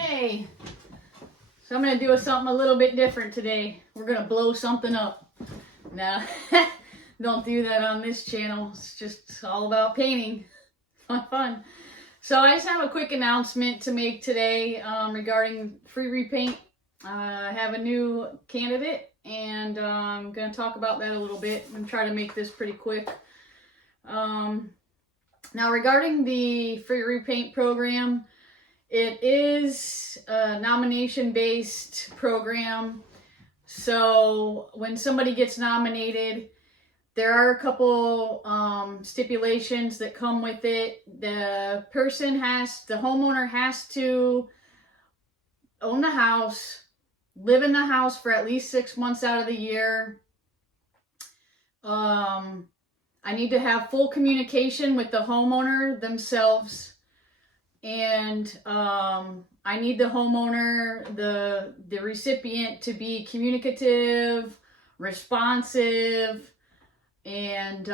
Hey, so I'm going to do something a little bit different today. We're going to blow something up. Now, don't do that on this channel. It's just all about painting. Fun. So I just have a quick announcement to make today regarding free repaint. I have a new candidate and I'm going to talk about that a little bit and try to make this pretty quick. Now regarding the free repaint program, it is a nomination-based program. So when somebody gets nominated, there are a couple stipulations that come with it. The homeowner has to own the house, live in the house for at least 6 months out of the year. I need to have full communication with the homeowner themselves. And I need the homeowner, the recipient, to be communicative, responsive, and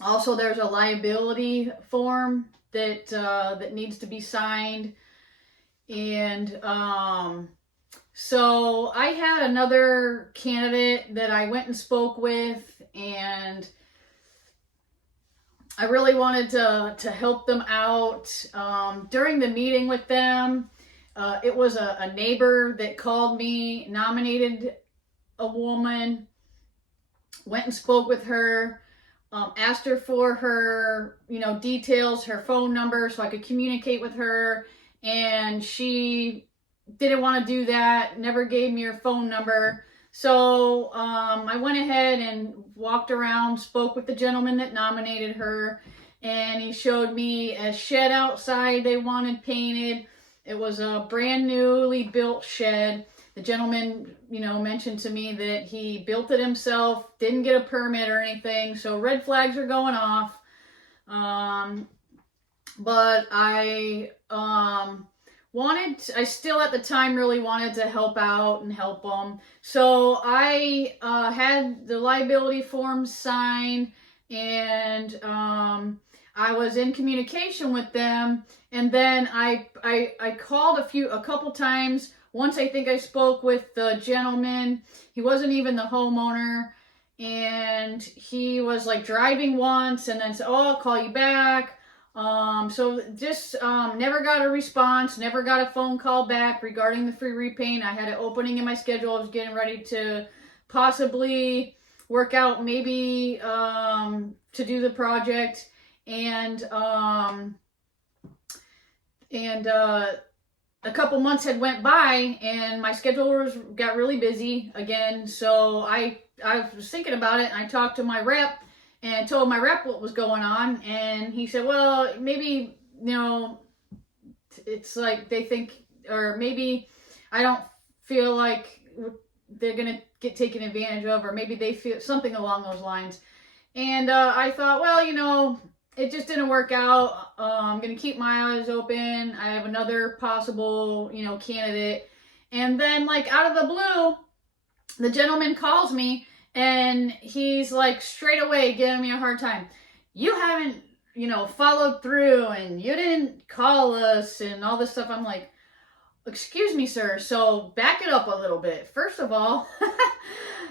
also there's a liability form that needs to be signed. And so I had another candidate that I went and spoke with, and I really wanted to help them out. During the meeting with them, it was a neighbor that called me, nominated a woman, went and spoke with her, asked her for her, details, her phone number so I could communicate with her, and she didn't want to do that, never gave me her phone number. So I went ahead and walked around, spoke with the gentleman that nominated her, and he showed me a shed outside they wanted painted. It was a brand newly built shed. The gentleman, mentioned to me that he built it himself, didn't get a permit or anything, so red flags are going off. But I still at the time really wanted to help out and help them. So I had the liability forms signed, and I was in communication with them. And then I called a couple times. Once I think I spoke with the gentleman. He wasn't even the homeowner, and he was like driving once and then said, "Oh, I'll call you back." So just never got a response, never got a phone call back regarding the free repaint. I had an opening in my schedule. I was getting ready to possibly work out maybe to do the project, and a couple months had went by and my schedule got really busy again. So I was thinking about it, and I talked to my rep and told my rep what was going on, and he said, well, maybe, it's like they think, or maybe I don't feel like they're going to get taken advantage of, or maybe they feel something along those lines. And I thought, well, it just didn't work out. I'm going to keep my eyes open. I have another possible, candidate. And then, like, out of the blue, the gentleman calls me, and he's like straight away giving me a hard time. You haven't, followed through, and you didn't call us and all this stuff. I'm like, excuse me, sir. So back it up a little bit. First of all,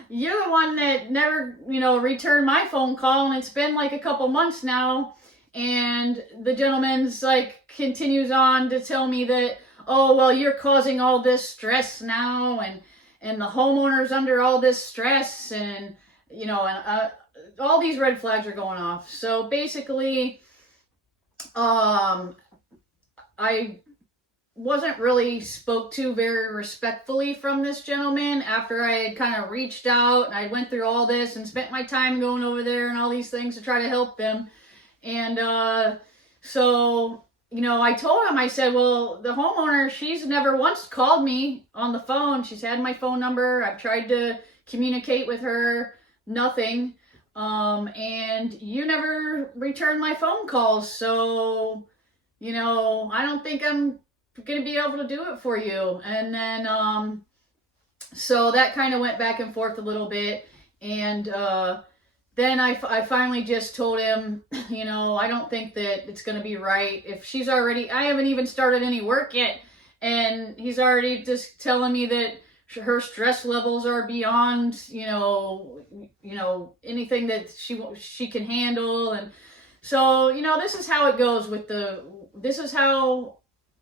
you're the one that never, returned my phone call, and it's been like a couple months now. And the gentleman's like continues on to tell me that, oh, well, you're causing all this stress now, and the homeowner's under all this stress, and all these red flags are going off. So basically, I wasn't really spoke to very respectfully from this gentleman after I had kind of reached out, and I went through all this and spent my time going over there and all these things to try to help them. And so I told him, I said, well, the homeowner, she's never once called me on the phone. She's had my phone number. I've tried to communicate with her, nothing. And you never returned my phone calls. So, I don't think I'm going to be able to do it for you. And then, so that kind of went back and forth a little bit. And, then I finally just told him, I don't think that it's going to be right. If she's already, I haven't even started any work yet, and he's already just telling me that her stress levels are beyond, anything that she can handle. And so, this is how it goes this is how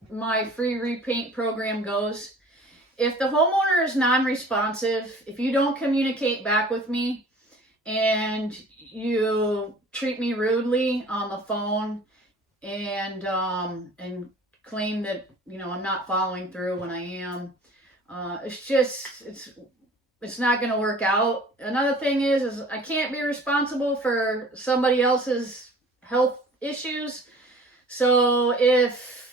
my free repaint program goes. If the homeowner is non-responsive, if you don't communicate back with me and you treat me rudely on the phone and claim that, I'm not following through when I am, it's not going to work out. Another thing is I can't be responsible for somebody else's health issues. So if,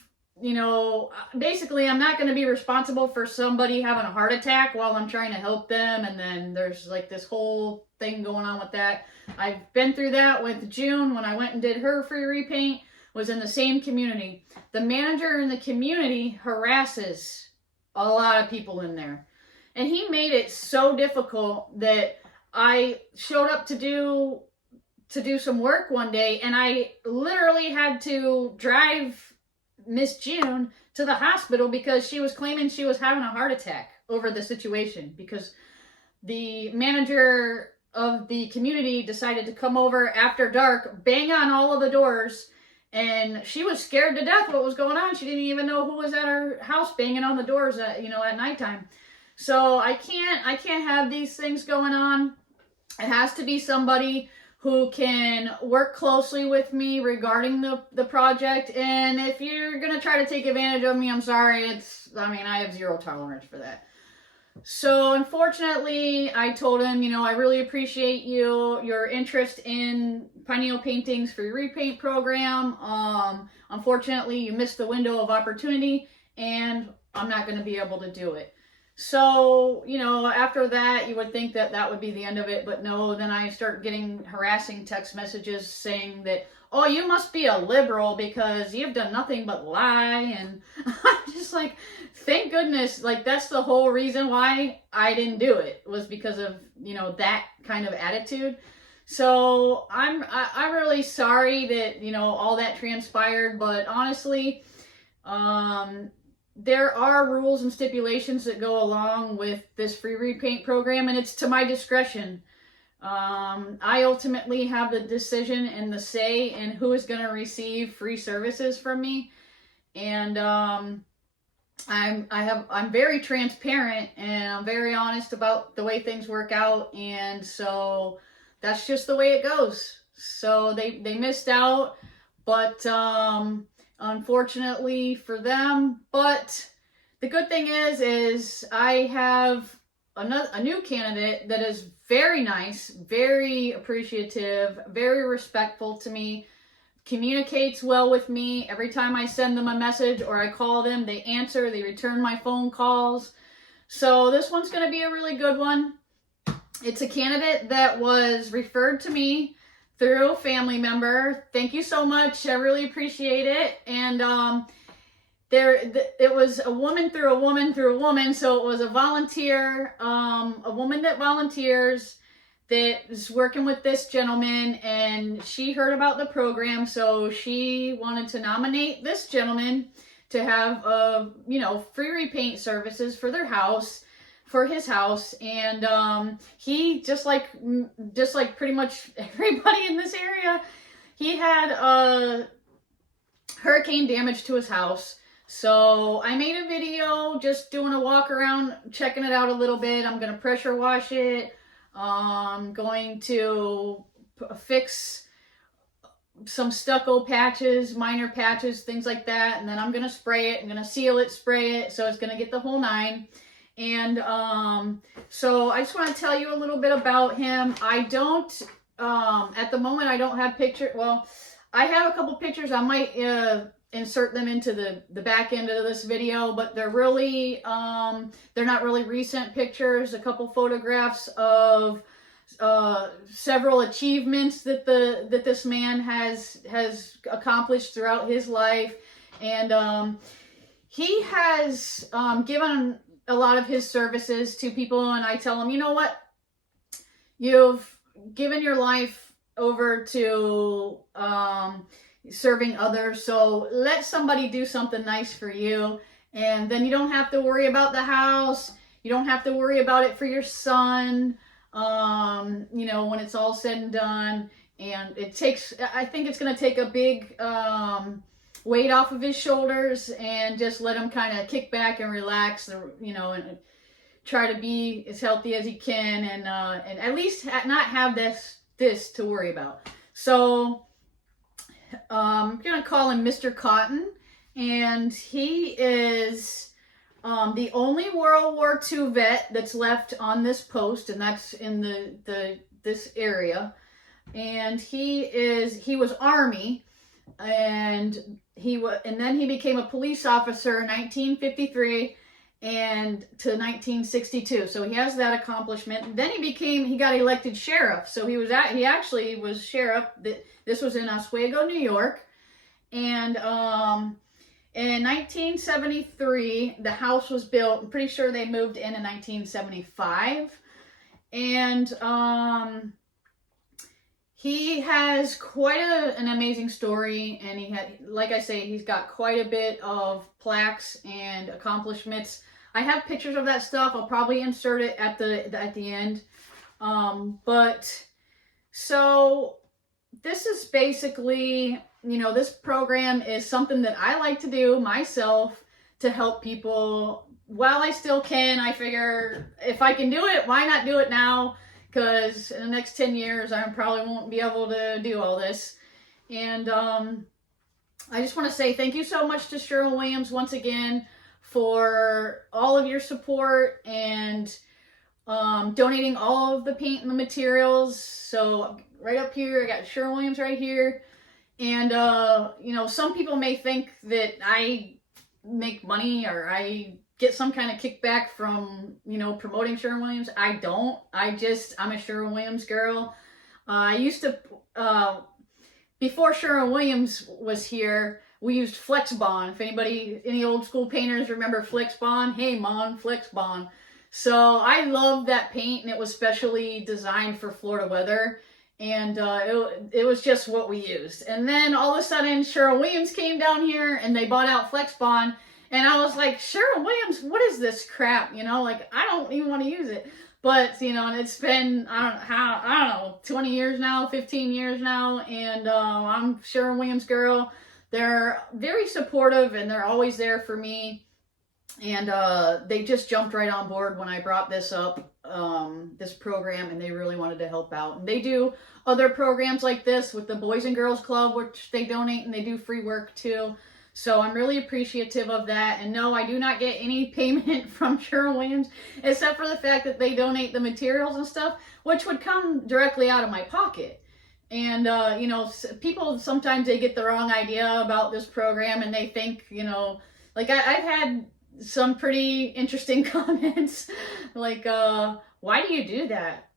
basically I'm not going to be responsible for somebody having a heart attack while I'm trying to help them. And then there's like this whole thing going on with that. I've been through that with June when I went and did her free repaint, was in the same community. The manager in the community harasses a lot of people in there. And he made it so difficult that I showed up to do some work one day, and I literally had to drive Miss June to the hospital because she was claiming she was having a heart attack over the situation, because the manager of the community decided to come over after dark, bang on all of the doors, and she was scared to death what was going on. She didn't even know who was at her house banging on the doors at nighttime. So I can't have these things going on. It has to be somebody who can work closely with me regarding the project. And if you're going to try to take advantage of me, I'm sorry. I have zero tolerance for that. So unfortunately, I told him, I really appreciate your interest in Pineal Painting's free repaint program. Unfortunately, you missed the window of opportunity, and I'm not going to be able to do it. So, after that, you would think that would be the end of it, but no, then I start getting harassing text messages saying that, oh, you must be a liberal because you've done nothing but lie. And I'm just like, thank goodness, like that's the whole reason why I didn't do it, was because of, that kind of attitude. So I'm really sorry that, all that transpired, but honestly, there are rules and stipulations that go along with this free repaint program, and it's to my discretion. I ultimately have the decision and the say in who is going to receive free services from me. And I'm very transparent, and I'm very honest about the way things work out, and so that's just the way it goes. So they missed out, but unfortunately for them. But the good thing is I have a new candidate that is very nice, very appreciative, very respectful to me, communicates well with me. Every time I send them a message or I call them, they answer, they return my phone calls. So this one's going to be a really good one. It's a candidate that was referred to me through a family member. Thank you so much. I really appreciate it. And it was a woman through a woman through a woman. So it was a volunteer, a woman that volunteers that is working with this gentleman, and she heard about the program. So she wanted to nominate this gentleman to have, free repaint services for their house, for his house. And he, just like pretty much everybody in this area, he had hurricane damage to his house. So I made a video just doing a walk around, checking it out a little bit. I'm going to pressure wash it. I'm going to fix some stucco patches, minor patches, things like that. And then I'm going to spray it. I'm going to seal it, spray it. So it's going to get the whole nine. And so I just want to tell you a little bit about him. I don't, at the moment, I don't have pictures. Well, I have a couple pictures. I might insert them into the back end of this video, but they're really, they're not really recent pictures. A couple photographs of several achievements that this man has accomplished throughout his life. And he has given a lot of his services to people, and I tell him, you know what, you've given your life over to serving others, so let somebody do something nice for you. And then you don't have to worry about the house. You don't have to worry about it for your son, you know, when it's all said and done. And it takes, I think it's going to take a big weight off of his shoulders and just let him kind of kick back and relax, you know, and try to be as healthy as he can, and at least not have this to worry about. So I'm going to call him Mr. Cotton. And he is the only World War II vet that's left on this post, and that's in this area. And he was Army, and then he became a police officer in 1953 and to 1962. So he has that accomplishment. Then he got elected sheriff. So he actually was sheriff. This was in Oswego, New York, and in 1973, the house was built. I'm pretty sure they moved in 1975. And he has quite an amazing story. And like I say, he's got quite a bit of plaques and accomplishments. I have pictures of that stuff. I'll probably insert it at the end. But so this is basically, you know, this program is something that I like to do myself to help people while I still can. I figure if I can do it, why not do it now? Because in the next 10 years, I probably won't be able to do all this. And I just want to say thank you so much to Sherwin-Williams once again for all of your support and donating all of the paint and the materials. So right up here, I got Sherwin-Williams right here. And, you know, some people may think that I make money or I get some kind of kickback from, you know, promoting Sherwin-Williams. I don't. I'm a Sherwin-Williams girl. I used to, before Sherwin-Williams was here, we used Flex Bond. If any old school painters remember Flex Bond, hey, Mon, Flex Bond. So I love that paint, and it was specially designed for Florida weather. And it was just what we used. And then all of a sudden, Sherwin-Williams came down here and they bought out Flex Bond. And I was like, Sherwin-Williams, what is this crap? You know, like, I don't even want to use it. But, you know, and it's been, I don't know, 20 years now, 15 years now. And I'm Sherwin-Williams girl. They're very supportive and they're always there for me. And they just jumped right on board when I brought this up. This program, and they really wanted to help out. And they do other programs like this with the Boys and Girls Club, which they donate, and they do free work too. So I'm really appreciative of that. And no, I do not get any payment from Sherwin-Williams, except for the fact that they donate the materials and stuff, which would come directly out of my pocket. And, you know, people sometimes they get the wrong idea about this program, and they think, you know, like I've had some pretty interesting comments like, why do you do that?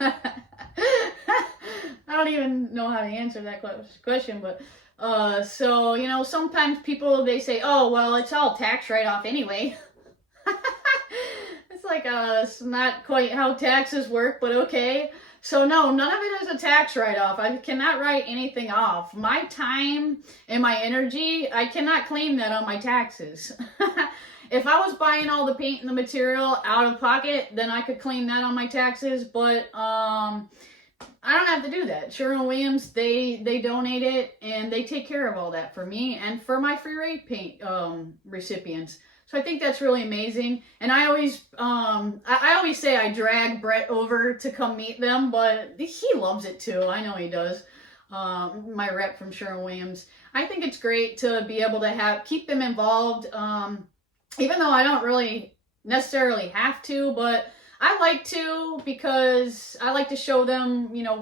I don't even know how to answer that question, but so, you know, sometimes people, they say, oh, well, it's all tax write-off anyway. It's like, it's not quite how taxes work, but okay. So no, none of it is a tax write-off. I cannot write anything off. My time and my energy, I cannot claim that on my taxes. If I was buying all the paint and the material out of pocket, then I could claim that on my taxes, but I don't have to do that. Sherwin-Williams, they donate it, and they take care of all that for me and for my free Repaint recipients. So I think that's really amazing. And I always say I drag Brett over to come meet them, but he loves it too. I know he does. My rep from Sherwin-Williams. I think it's great to be able to keep them involved. Even though I don't really necessarily have to, but I like to, because I like to show them, you know,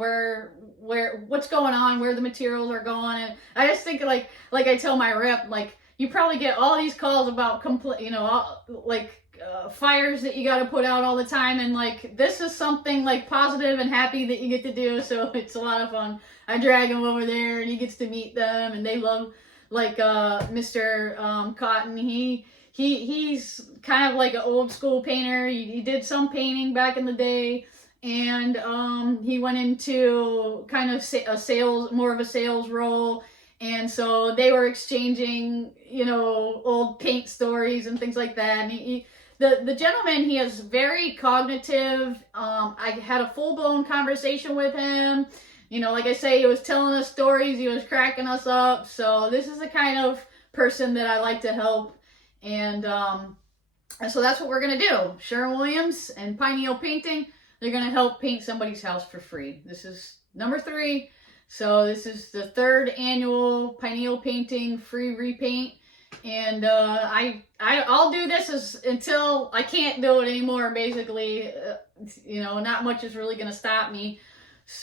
what's going on, where the materials are going. And I just think like I tell my rep, like, you probably get all these calls about fires that you got to put out all the time, and like this is something like positive and happy that you get to do, so it's a lot of fun. I drag him over there and he gets to meet them, and they love, like, Mr. Cotton. He's kind of like an old school painter. He did some painting back in the day, and he went into kind of more of a sales role. And so they were exchanging, you know, old paint stories and things like that. And the gentleman, he is very cognitive. I had a full-blown conversation with him. You know, like I say, he was telling us stories. He was cracking us up. So this is the kind of person that I like to help. And so that's what we're going to do. Sharon Williams and Pineal Painting, they're going to help paint somebody's house for free. This is number 3. So this is the 3rd annual Pineal Painting free repaint. And I'll do this until I can't do it anymore, basically. You know, not much is really going to stop me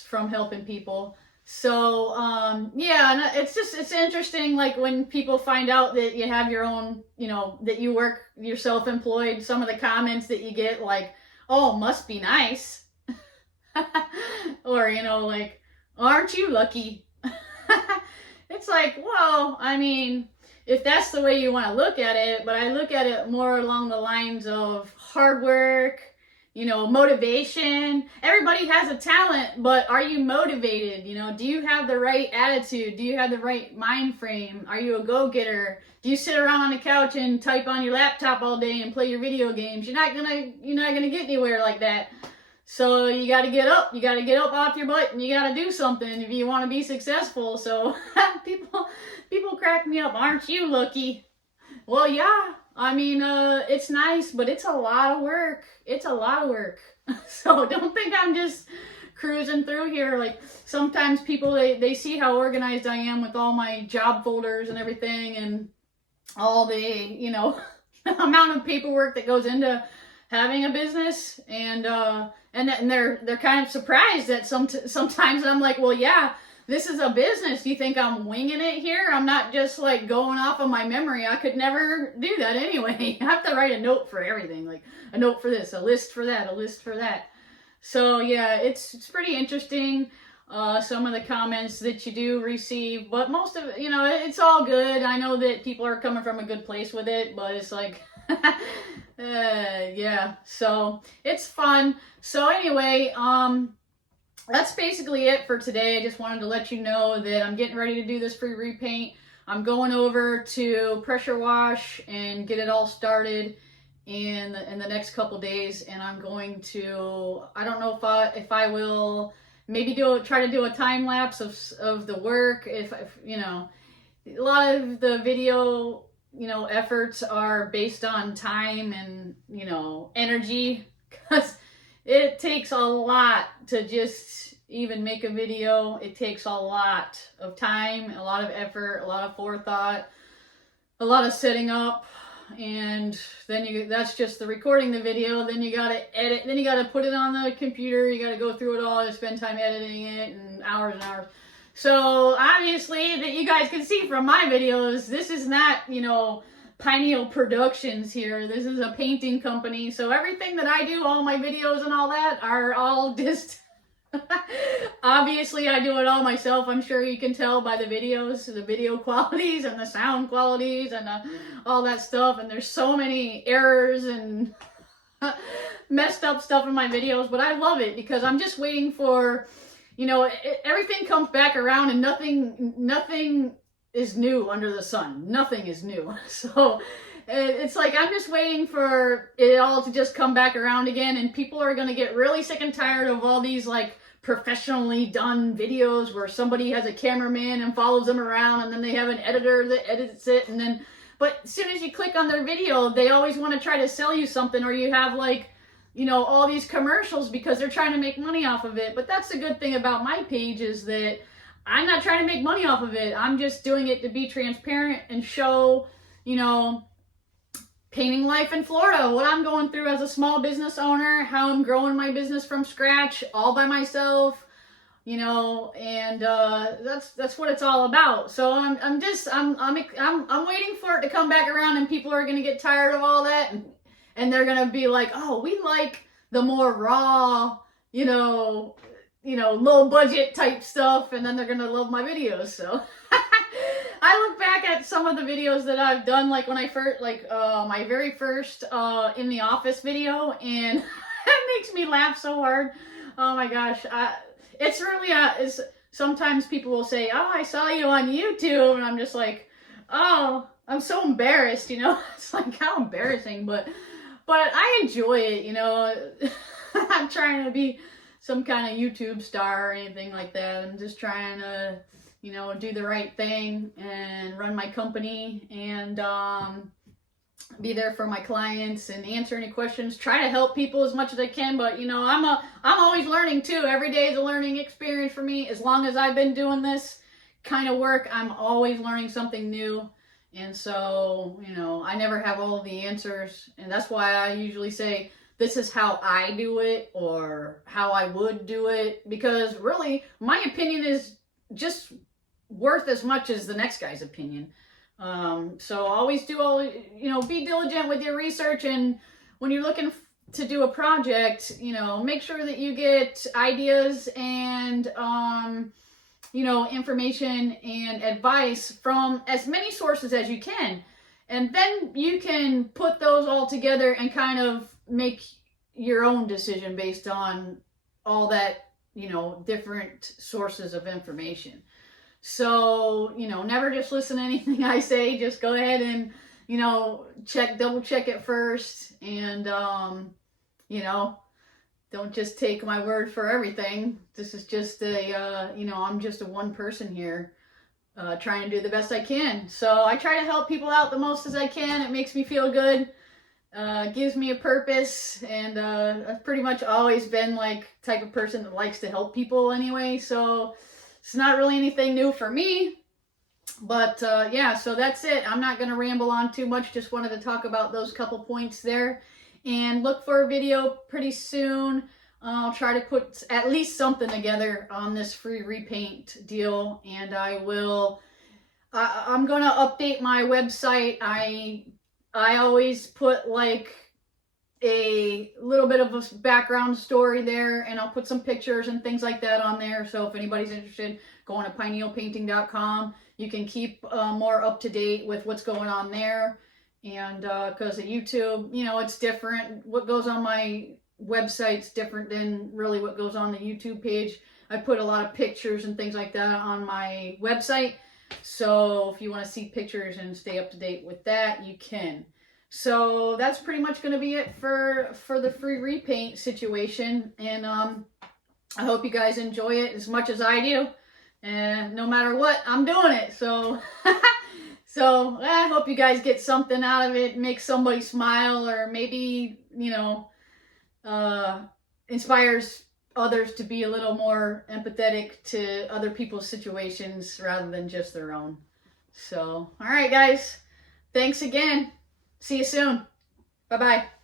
from helping people. So, yeah, and it's interesting, like, when people find out that you have your own, you know, that you're self-employed, some of the comments that you get, like, oh, must be nice. Or, you know, like, aren't you lucky? It's like, well, I mean, if that's the way you want to look at it, but I look at it more along the lines of hard work, you know, motivation. Everybody has a talent, but are you motivated? You know, do you have the right attitude? Do you have the right mind frame? Are you a go-getter? Do you sit around on the couch and type on your laptop all day and play your video games? You're not gonna get anywhere like that. So you got to get up. You got to get up off your butt, and you got to do something if you want to be successful. So people crack me up. Aren't you lucky? Well, yeah. I mean, it's nice, but it's a lot of work. It's a lot of work. So don't think I'm just cruising through here. Like, sometimes people, they see how organized I am with all my job folders and everything, and all the, you know, amount of paperwork that goes into having a business. And they're kind of surprised that sometimes I'm like, well, yeah, this is a business. Do you think I'm winging it here? I'm not just like going off of my memory. I could never do that anyway. I have to write a note for everything, like a note for this, a list for that, a list for that. So yeah, it's pretty interesting, some of the comments that you do receive, but most of it, you know, it's all good. I know that people are coming from a good place with it, but it's like, yeah, so it's fun. So anyway, that's basically it for today. I just wanted to let you know that I'm getting ready to do this free repaint. I'm going over to pressure wash and get it all started in the next couple days, and I'm going to, I don't know if I will maybe try to do a time lapse of the work. If you know, a lot of the video, you know, efforts are based on time and, you know, energy, because it takes a lot to just even make a video. It takes a lot of time, a lot of effort, a lot of forethought, a lot of setting up, and then that's just the recording the video. Then you gotta edit, then you gotta put it on the computer, you gotta go through it all, and spend time editing it, and hours and hours. So obviously, that you guys can see from my videos, this is not, you know, Pineal Productions here. This is a painting company. So everything that I do, all my videos and all that, are all just, obviously I do it all myself. I'm sure you can tell by the videos, the video qualities and the sound qualities and all that stuff. And there's so many errors and messed up stuff in my videos, but I love it because I'm just waiting for, you know, everything comes back around, and nothing is new under the sun. Nothing is new. So it's like I'm just waiting for it all to just come back around again, and people are going to get really sick and tired of all these like professionally done videos where somebody has a cameraman and follows them around, and then they have an editor that edits it, and then, but as soon as you click on their video, they always want to try to sell you something, or you have like, you know, all these commercials because they're trying to make money off of it. But that's the good thing about my page, is that I'm not trying to make money off of it. I'm just doing it to be transparent and show, you know, painting life in Florida, what I'm going through as a small business owner, how I'm growing my business from scratch all by myself, you know, and that's what it's all about. So I'm waiting for it to come back around, and people are going to get tired of all that, and they're going to be like, oh, we like the more raw, you know, low budget type stuff, and then they're going to love my videos. So I look back at some of the videos that I've done, like when I first, like my very first in the office video, and it makes me laugh so hard. Oh my gosh. It's really, sometimes people will say, oh, I saw you on YouTube. And I'm just like, oh, I'm so embarrassed, you know. It's like, how embarrassing, but I enjoy it, you know. I'm not trying to be some kind of YouTube star or anything like that. I'm just trying to, you know, do the right thing and run my company and be there for my clients and answer any questions, try to help people as much as I can. But, you know, I'm always learning too. Every day is a learning experience for me. As long as I've been doing this kind of work, I'm always learning something new. And so, you know, I never have all the answers. And that's why I usually say, this is how I do it or how I would do it. Because really, my opinion is just worth as much as the next guy's opinion. So always do you know, be diligent with your research. And when you're looking to do a project, you know, make sure that you get ideas and, you know, information and advice from as many sources as you can. And then you can put those all together and kind of make your own decision based on all that, you know, different sources of information. So, you know, never just listen to anything I say. Just go ahead and, you know, double check it first. And, you know, don't just take my word for everything. This is just you know, I'm just a one person here trying to do the best I can. So I try to help people out the most as I can. It makes me feel good. Gives me a purpose. And I've pretty much always been like type of person that likes to help people anyway. So it's not really anything new for me. But yeah, so that's it. I'm not going to ramble on too much. Just wanted to talk about those couple points there. And look for a video pretty soon. I'll try to put at least something together on this free repaint deal. And I'm going to update my website. I always put like a little bit of a background story there, and I'll put some pictures and things like that on there. So if anybody's interested, go on to pinealpainting.com. You can keep more up to date with what's going on there. And because of YouTube, you know, it's different. What goes on my website's different than really what goes on the YouTube page. I put a lot of pictures and things like that on my website. So if you want to see pictures and stay up to date with that, you can. So that's pretty much going to be it for the free repaint situation. And I hope you guys enjoy it as much as I do. And no matter what, I'm doing it. So so I hope you guys get something out of it, make somebody smile, or maybe, you know, inspires others to be a little more empathetic to other people's situations rather than just their own. So, all right, guys. Thanks again. See you soon. Bye-bye.